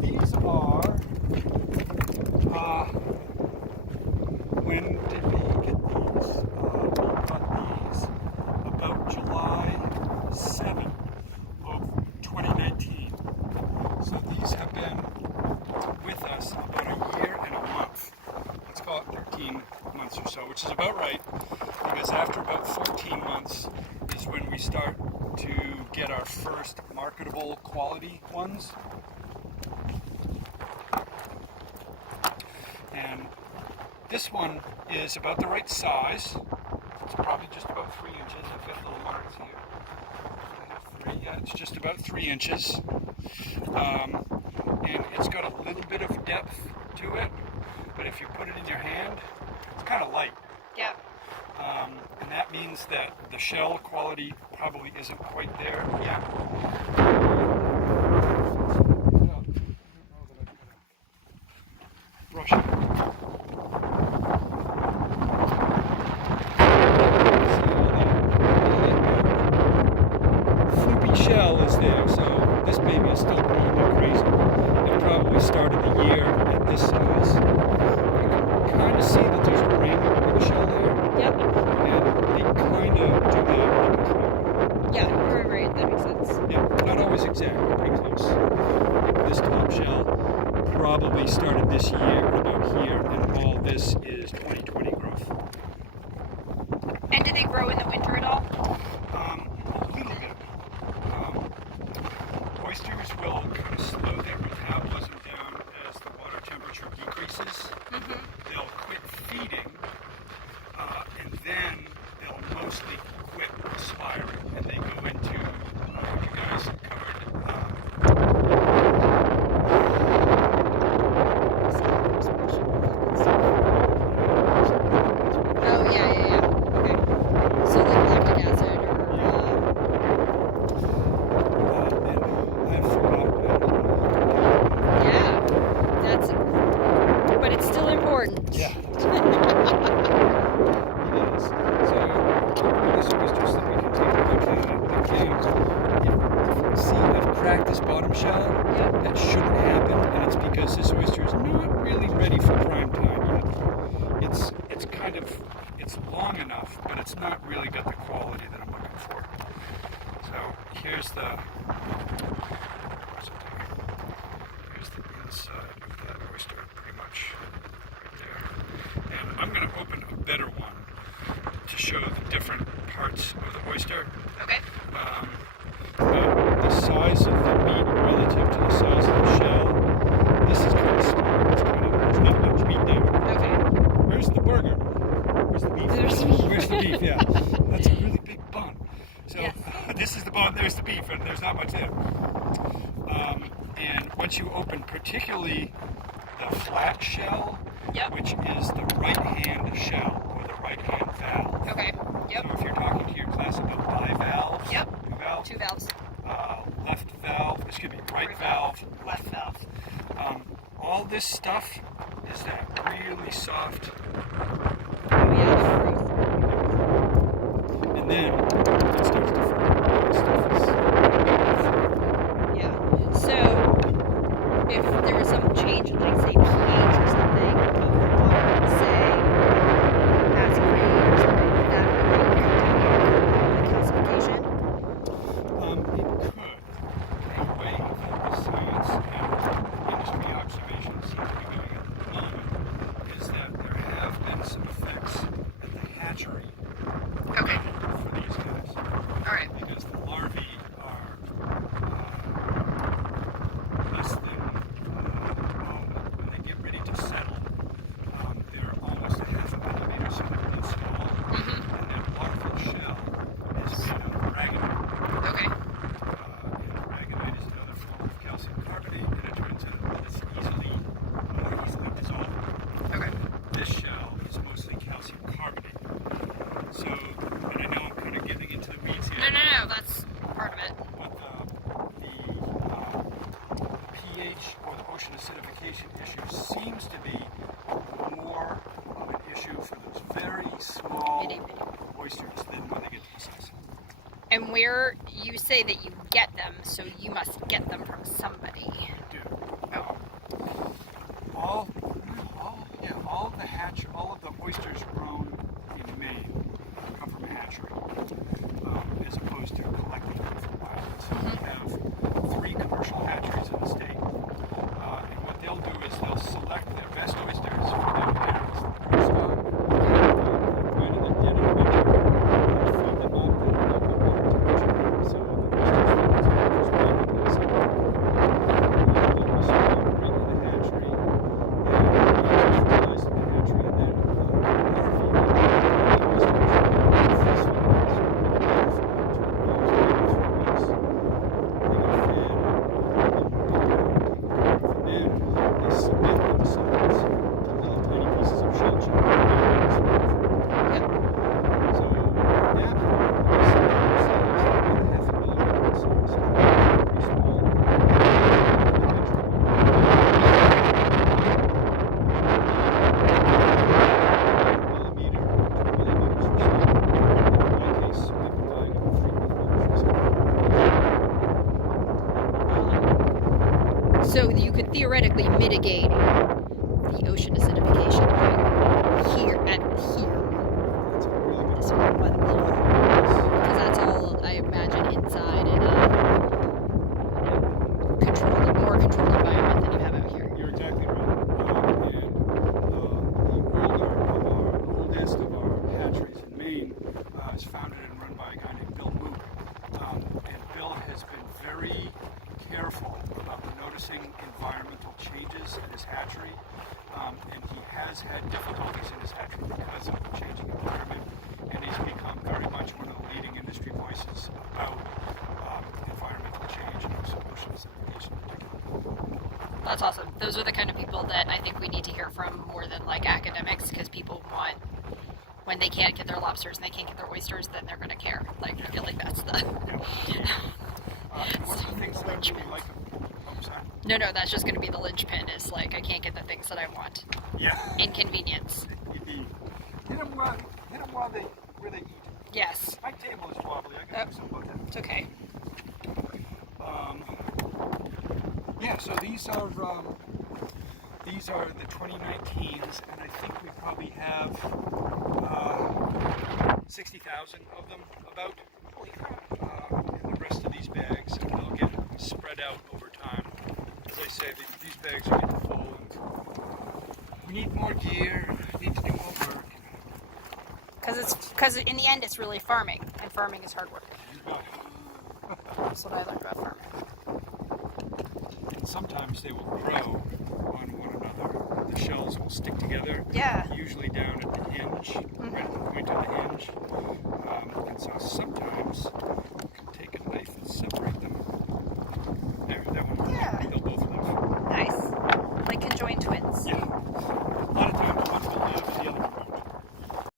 these are, when did we get these? We got these about July 7th of 2019. So these have been with us about a year and a month. Let's call it 13 months or so, which is about right, because after about 14 months is when we start to get our first marketable quality ones. And this one is about the right size. It's probably just about 3 inches. I've got little marks here. I have 3, yeah, it's just about 3 inches. And it's got a little bit of depth to it, but if you put it in your hand, it's kind of light. Yeah. And that means that the shell quality probably isn't quite there yet. Brush it. Floopy shell is there, so this baby is still growing like crazy. It probably started the year at this size. You can kind of see that there's a ring in the shell there. Yep. And they kind of do that like a tree. Yeah, right, that makes sense. Yeah, not always exact, but pretty close. This top shell probably started this year at about here, and all this is 2020 growth. And do they grow in the winter at all? A little bit. Oysters will kind of slow their metabolism down as the water temperature decreases. Mm-hmm. They'll quit feeding, and then they'll mostly quit respiring, and they go into, you guys covered, Oh, yeah. Okay. So like lactic acid or... and I've forgotten that. Yeah, that's... But it's still important. Yeah. It is. So, this oysters that we can take a look at, again, if you see I've cracked this bottom shell, Yeah. that shouldn't happen, and it's because this oyster is not really ready for prime time yet. It's kind of, it's long enough, but it's not really got the quality that I'm looking for. So, here's the inside of that oyster, pretty much right there. And I'm going to open a better one to show the different parts of the oyster. Okay. The size of the meat relative to the size of the shell, this is kind of small. There's not much meat there. Okay. Where's the burger? Where's the beef? There's the beef. Where's the beef? Yeah. That's a really big bun. So Yes. this is the bun, there's the beef, and there's not much there. And once you open particularly the flat shell, Yep. which is the right-hand shell, or the right-hand valve. Okay. Yep. So if you're talking to your class about bivalves, Yep. two valves, 2 valves. left valve, right valve, left valve. All this stuff is that really soft, Oh, yeah. and then it starts to form. This stuff is Yeah. So, if there was some change in, like, say, pH or something of the water, say, acid rain or something like that, would it classification? It could. The way that the science and industry observations seem to be going at the moment is that there have been some effects at the hatchery Okay. for these guys. All right. Because the larvae are less than, when they get ready to settle, they're almost a half a millimeter small, Mm-hmm. and their larval shell is made out of aragonite. Okay. And aragonite is another form of calcium carbonate, and it turns out that it's easily dissolved. Okay. This shell is mostly calcium carbonate. So, and I know I'm kind of getting into the weeds here. No, that's part of it. But the pH or the ocean acidification issue seems to be more of an issue for those very small Bitty. oysters than when they get to the size. And where you say that you get them, so you must get them from somebody. Do. Oh. So you could theoretically mitigate the ocean acidification here at here. That's a really good This one by the middle. Because that's all I imagine inside in a more controlled environment than you have out here. You're exactly right. The oldest of our hatcheries in Maine is founded and run by a guy named Bill Mook. And Bill has been very careful about noticing environmental changes in his hatchery. And he has had difficulties in his hatchery because of the changing environment. And he's become very much one of the leading industry voices about environmental change and ocean acidification in particular. That's awesome. Those are the kind of people that I think we need to hear from more than like academics, because people want, when they can't get their lobsters and they can't get their oysters, then they're going to care. Like, I feel like that's the... One of the things that I really like... No, that's just going to be the linchpin, is like, I can't get the things that I want. Yeah. Inconvenience. Indeed. Hit them while where they eat. Yes. My table is wobbly. I gotta do something about that. It's okay. Yeah, so these are the 2019s, and I think we probably have 60,000 of them about. Holy crap. In the rest of these bags, and they'll get spread out over time. As I say, these bags are getting full, and we need more gear, need to do more work. Because in the end, it's really farming, and farming is hard work. You got it. That's what I learned about farming. And sometimes they will grow on one another. The shells will stick together. Yeah. You